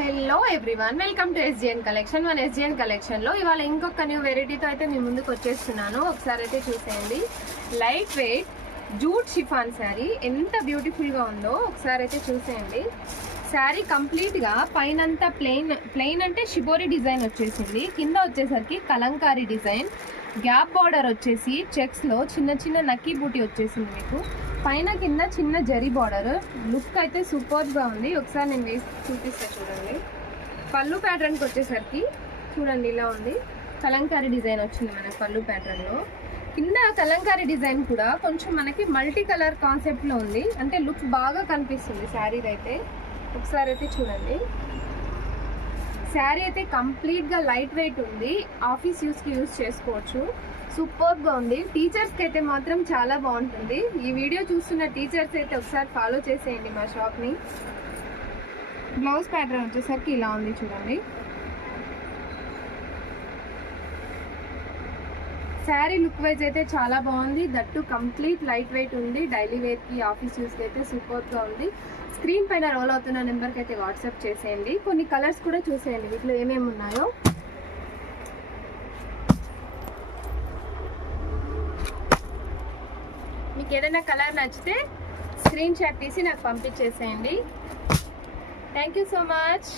Hello everyone, welcome to ఎస్జిఎన్ collection. మన ఎస్జిఎన్ కలెక్షన్లో ఇవాళ ఇంకొక న్యూ వెరైటీతో అయితే మీ ముందుకు వచ్చేస్తున్నాను. ఒకసారి అయితే చూసేయండి. Light weight jute chiffon sari ఎంత బ్యూటిఫుల్గా ఉందో ఒకసారి అయితే చూసేయండి. శారీ కంప్లీట్గా పైనంతా ప్లెయిన్ అంటే షిబోరి డిజైన్ వచ్చేసింది. కింద వచ్చేసరికి కలంకారీ డిజైన్, గ్యాప్ బార్డర్ వచ్చేసి చెక్స్లో చిన్న చిన్న నక్కీ బూటీ వచ్చేసింది. మీకు పైన కింద చిన్న జరీ బార్డర్. లుక్ అయితే సూపర్గా ఉంది. ఒకసారి నేను వేసి చూపిస్తా చూడండి. పళ్ళు ప్యాటర్న్కి వచ్చేసరికి చూడండి ఇలా ఉంది. కలంకారీ డిజైన్ వచ్చింది మన పళ్ళు ప్యాటర్న్లో. కింద కలంకారీ డిజైన్ కూడా కొంచెం మనకి మల్టీ కలర్ కాన్సెప్ట్లో ఉంది. అంటే లుక్ బాగా కనిపిస్తుంది శారీ అయితే. ఒకసారి అయితే చూడండి. శారీ అయితే కంప్లీట్గా లైట్ వెయిట్ ఉంది. ఆఫీస్ యూస్కి యూజ్ చేసుకోవచ్చు. సూపర్గా ఉంది. టీచర్స్కి అయితే మాత్రం చాలా బాగుంటుంది. ఈ వీడియో చూస్తున్న టీచర్స్ అయితే ఒకసారి ఫాలో చేసేయండి మా షాప్ని. బ్లౌజ్ ప్యాటర్న్ వచ్చేసరికి ఇలా ఉంది చూడండి. శారీ లుక్ వైజ్ అయితే చాలా బాగుంది. దట్టు కంప్లీట్ లైట్ వెయిట్ ఉంది. డైలీ వేర్కి ఆఫీస్ యూస్కి అయితే సూపర్గా ఉంది. స్క్రీన్ పైన రోల్ అవుతున్న నెంబర్కి అయితే వాట్సాప్ చేసేయండి. కొన్ని కలర్స్ కూడా చూసేయండి వీటిలో ఏమేమి ఉన్నాయో. మీకు ఏదైనా కలర్ నచ్చితే స్క్రీన్ షాట్ తీసి నాకు పంపించేసేయండి. Thank you so much.